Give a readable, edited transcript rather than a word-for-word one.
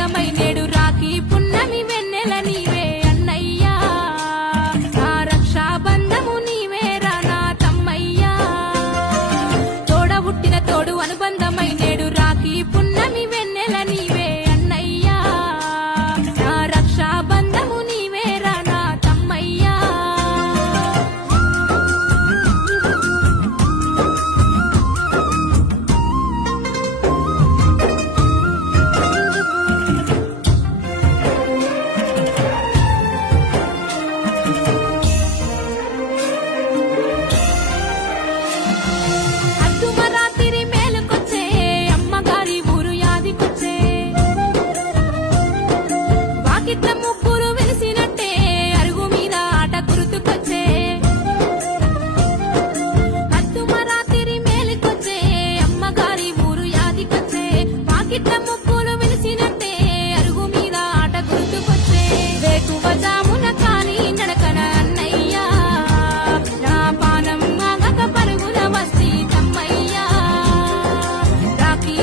అనుబంధమై నేడు రాఖీ పున్నమి వెన్నెల నీవే అన్నయ్యా నా రక్షాబంధము నీవేరా నా తమ్మయ్యా తోడ పుట్టిన తోడు అనుబంధమై నేడు రాఖీ పున్నమి వెన్నెల నీవే అన్నయ్యా నా రక్షాబంధము నీవేరా నా తమ్మయ్యా అద్దుమరాతిరి మేలుకొచ్చే అమ్మగారి ఊరు యాదికొచ్చే వాకిట్ల ముగ్గురు వెలిసినట్టే అరుగు మీద ఆట గుర్తుకొచ్చే అద్దుమరాతిరి మేలుకొచ్చే అమ్మగారి ఊరు యాదికొచ్చే వాకిట్ల ముగ్గురు వెలిసినట్టే అరుగు మీద ఆట గుర్తుకొచ్చే వేకువ జామున కాని నడకన అన్నయ్యా నా పానం ఆగక పరుగున వస్తీ తమ్మయ్యా రాఖీ